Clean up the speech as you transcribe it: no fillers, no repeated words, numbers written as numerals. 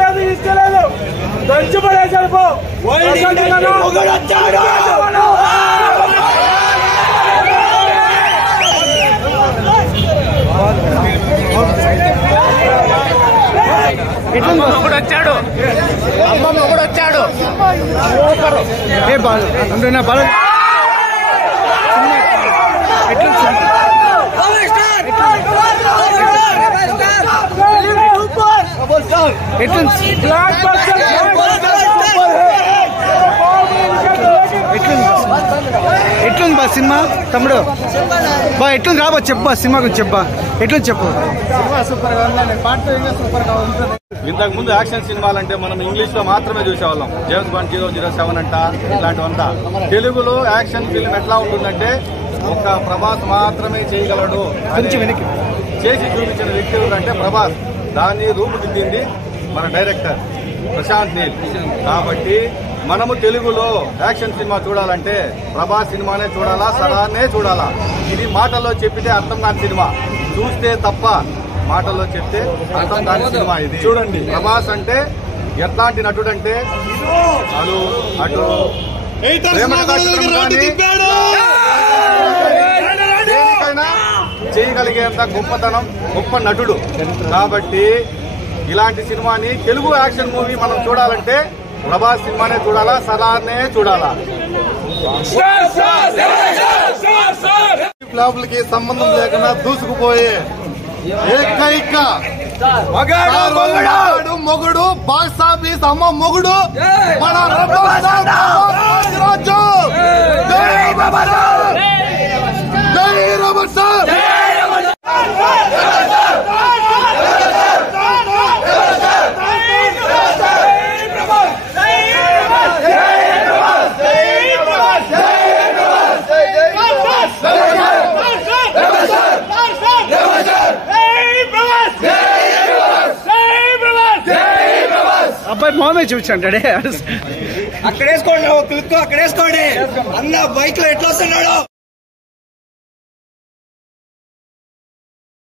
లేదు ఇస్తలేదు దంచి పడేశారు పో ఒకడు వచ్చాడు అమ్మమ్మ ఒకడు వచ్చాడు ఎట్లుంది బా సినిమా తమ్ముడు బా ఎట్లుంది రాబా చెప్పా సినిమా గురించి చెప్పా ఎట్లుంది చెప్పు. ఇంతకు ముందు యాక్షన్ సినిమాలంటే మనం ఇంగ్లీష్ లో మాత్రమే చూసేవాళ్ళం. జేమ్స్ బాండ్ 007 అంట ఇట్లాంటివంతా. తెలుగులో యాక్షన్ ఫిల్మ్ ఎట్లా ఉంటుందంటే ఒక ప్రభాస్ మాత్రమే చేయగలడు చేసి చూపించిన వ్యక్తి ఎవరంటే ప్రభాస్. దాన్ని రూపుదిద్దింది మన డైరెక్టర్ ప్రశాంత్ నీల్. కాబట్టి మనము తెలుగులో యాక్షన్ సినిమా చూడాలంటే ప్రభాస్ సినిమానే చూడాలా, సలార్నే చూడాలా. ఇది మాటల్లో చెప్పితే అర్థం కాని సినిమా, చూస్తే తప్ప మాటల్లో చెప్తే అర్థం కాని సినిమా ఇది. చూడండి ప్రభాస్ అంటే ఎట్లాంటి నటుడు అంటే అటు చేయగలిగేంత గొప్పతనం, గొప్ప నటుడు. కాబట్టి ఇలాంటి సినిమాని తెలుగు యాక్షన్ మూవీ మనం చూడాలంటే ప్రభాస్ సినిమానే చూడాలా, సలార్నే చూడాలా. ఫ్లాపులకి సంబంధం లేకుండా దూసుకుపోయే ఏకైక మొగుడు బాక్స్ ఆఫీస్ అమ్మ మొగుడు మన అబ్బాయి మామే చూపించండి అక్కడేసుకోండి, క్లిక్ అక్కడేసుకోండి. అన్న బైక్ లో ఎట్లా వస్తున్నాడు.